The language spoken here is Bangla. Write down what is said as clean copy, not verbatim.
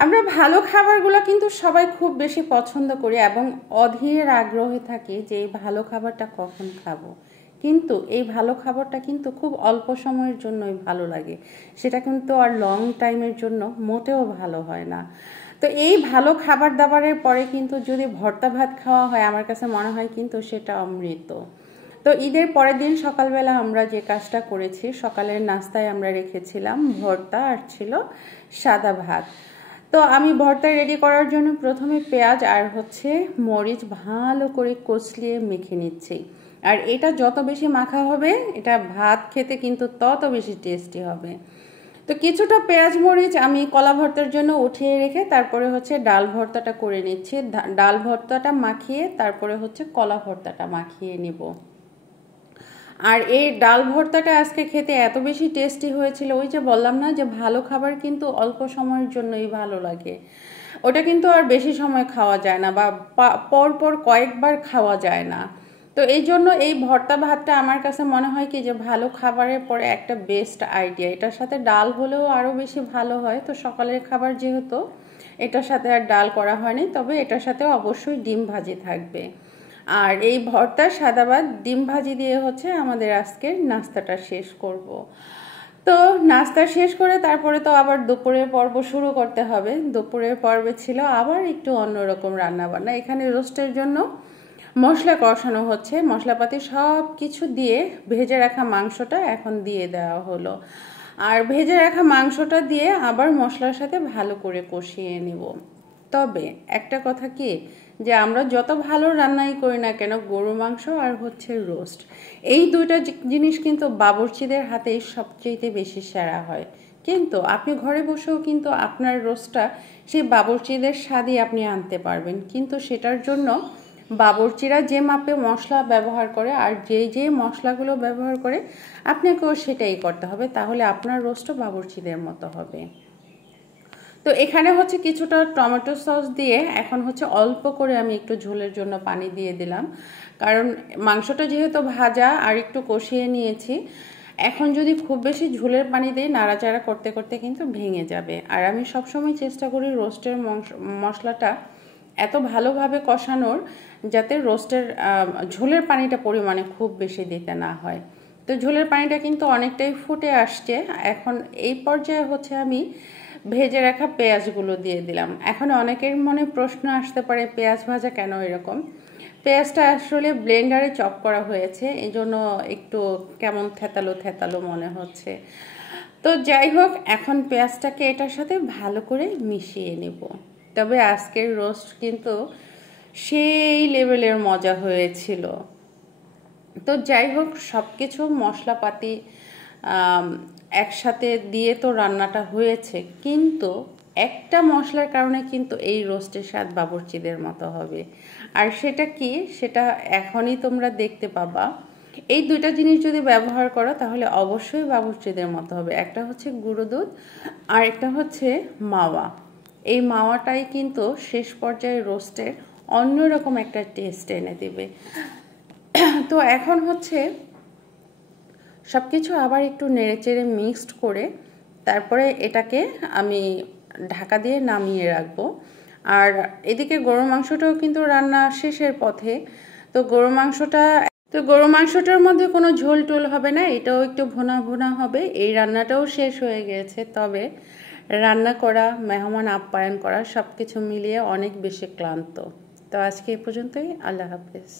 আমরা ভালো খাবারগুলো কিন্তু সবাই খুব বেশি পছন্দ করি এবং অধীর আগ্রহে থাকি যে এই ভালো খাবারটা কখন খাবো। কিন্তু এই ভালো খাবারটা কিন্তু খুব অল্প সময়ের জন্যই ভালো লাগে, সেটা কিন্তু আর লং টাইমের জন্য মোটেও ভালো হয় না। তো এই ভালো খাবার দাবারের পরে কিন্তু যদি ভর্তা ভাত খাওয়া হয়, আমার কাছে মনে হয় কিন্তু সেটা অমৃত। তো ঈদের পরের দিন সকালবেলা আমরা যে কাজটা করেছি, সকালের নাস্তায় আমরা রেখেছিলাম ভর্তা আর ছিল সাদা ভাত। তো আমি ভর্তা রেডি করার জন্য প্রথমে পেঁয়াজ আর মরিচ ভালো করে কষলিয়ে মেখে নিচ্ছি। আর এটা যত বেশি মাখা হবে, এটা ভাত খেতে কিন্তু তত বেশি টেস্টি হবে। তো কিছুটা পেঁয়াজ মরিচ আমি কলা ভর্তার জন্য উঠিয়ে রেখে তারপরে ডাল ভর্তাটা করে নিচ্ছি। ডাল ভর্তাটা মাখিয়ে তারপরে কলা ভর্তাটা মাখিয়ে নিব। আর এই ডাল ভর্তাটা আজকে খেতে এত বেশি টেস্টি হয়েছিল, ওই যে বললাম না যে ভালো খাবার কিন্তু অল্প সময়ের জন্যই ভালো লাগে, ওটা কিন্তু আর বেশি সময় খাওয়া যায় না বা পর পর কয়েকবার খাওয়া যায় না। তো এই জন্য এই ভর্তা ভাতটা আমার কাছে মনে হয় কি যে ভালো খাবারের পরে একটা বেস্ট আইডিয়া। এটার সাথে ডাল হলেও আরও বেশি ভালো হয়। তো সকালের খাবার যেহেতু, এটার সাথে আর ডাল করা হয়নি, তবে এটার সাথে অবশ্যই ডিম ভাজি থাকবে। আর এই ভর্তা সাদা ভাত ডিম ভাজি দিয়ে আমাদের আজকের নাস্তাটা শেষ করব। তো নাস্তা শেষ করে তারপরে তো আবার দুপুরের পর্ব শুরু করতে হবে। দুপুরের পর্বে ছিল আবার একটু অন্যরকম রান্নাবান্না। এখানে রোস্টের জন্য মশলা কষানো হচ্ছে, মশলাপাতি সব কিছু দিয়ে ভেজে রাখা মাংসটা এখন দিয়ে দেওয়া হলো। আর ভেজে রাখা মাংসটা দিয়ে আবার মশলার সাথে ভালো করে কষিয়ে নিব। তবে একটা কথা কি, যে আমরা যত ভালো রান্নাই করি না কেন, গরু মাংস আর রোস্ট, এই দুইটা জিনিস কিন্তু বাবুর্চিদের হাতেই সবচেয়ে বেশি সেরা হয়। কিন্তু আপনি ঘরে বসেও কিন্তু আপনার রোস্টটা সেই বাবুর্চিদের স্বাদই আপনি আনতে পারবেন, কিন্তু সেটার জন্য বাবুর্চিরা যে মাপে মশলা ব্যবহার করে আর যে মশলাগুলো ব্যবহার করে, আপনাকেও সেটাই করতে হবে, তাহলে আপনার রোস্টও বাবুর্চিদের মতো হবে। তো এখানে কিছুটা টমেটো সস দিয়ে এখন অল্প করে আমি একটু ঝোলের জন্য পানি দিয়ে দিলাম, কারণ মাংসটা যেহেতু ভাজা আর একটু কষিয়ে নিয়েছি। এখন যদি খুব বেশি ঝোলের পানি দিই, নাড়াচাড়া করতে করতে কিন্তু ভেঙে যাবে। আর আমি সবসময় চেষ্টা করি রোস্টের মশলাটা এত ভালোভাবে কষানোর, যাতে রোস্টের ঝোলের পানিটা পরিমাণে খুব বেশি দিতে না হয়। তো ঝোলের পানিটা কিন্তু অনেকটাই ফুটে আসছে। এখন এই পর্যায়ে আমি ভেজে রাখা পেঁয়াজগুলো দিয়ে দিলাম। এখন অনেকের মনে প্রশ্ন আসতে পারে, পেঁয়াজ ভাজা কেন এরকম? পেঁয়াজটা আসলে ব্লেন্ডারে চপ করা হয়েছে, এই জন্য একটু কেমন থেতালো থেতালো মনে হচ্ছে। তো যাই হোক, এখন পেঁয়াজটাকে এটার সাথে ভালো করে মিশিয়ে নেব। তবে আজকের রোস্ট কিন্তু সেই লেভেলের মজা হয়েছিল। তো যাই হোক, সব কিছু মশলাপাতি একসাথে দিয়ে তো রান্নাটা হয়েছে, কিন্তু একটা মশলার কারণে কিন্তু এই রোস্টের স্বাদ বাবুর্চিদের মতো হবে। আর সেটা কি, সেটা এখনই তোমরা দেখতে পাবা। এই দুইটা জিনিস যদি ব্যবহার করো তাহলে অবশ্যই বাবুর্চিদের মতো হবে। একটা গুঁড়ো দুধ আর একটা মাওয়া। এই মাওয়াটাই কিন্তু শেষ পর্যায়ে রোস্টের অন্যরকম একটা টেস্ট এনে দেবে। তো এখন সব কিছু আবার একটু নেড়েচেড়ে মিক্সড করে তারপরে এটাকে আমি ঢাকা দিয়ে নামিয়ে রাখবো। আর এদিকে গরু মাংসটাও কিন্তু রান্না শেষের পথে। তো গরু মাংসটার মধ্যে কোনো ঝোল টোল হবে না, এটাও একটু ভুনা ভুনা হবে। এই রান্নাটাও শেষ হয়ে গেছে। তবে রান্না করা, মেহমান আপ্যায়ন করা, সব কিছু মিলিয়ে অনেক বেশি ক্লান্ত। তো আজকে এ পর্যন্তই। আল্লাহ হাফেজ।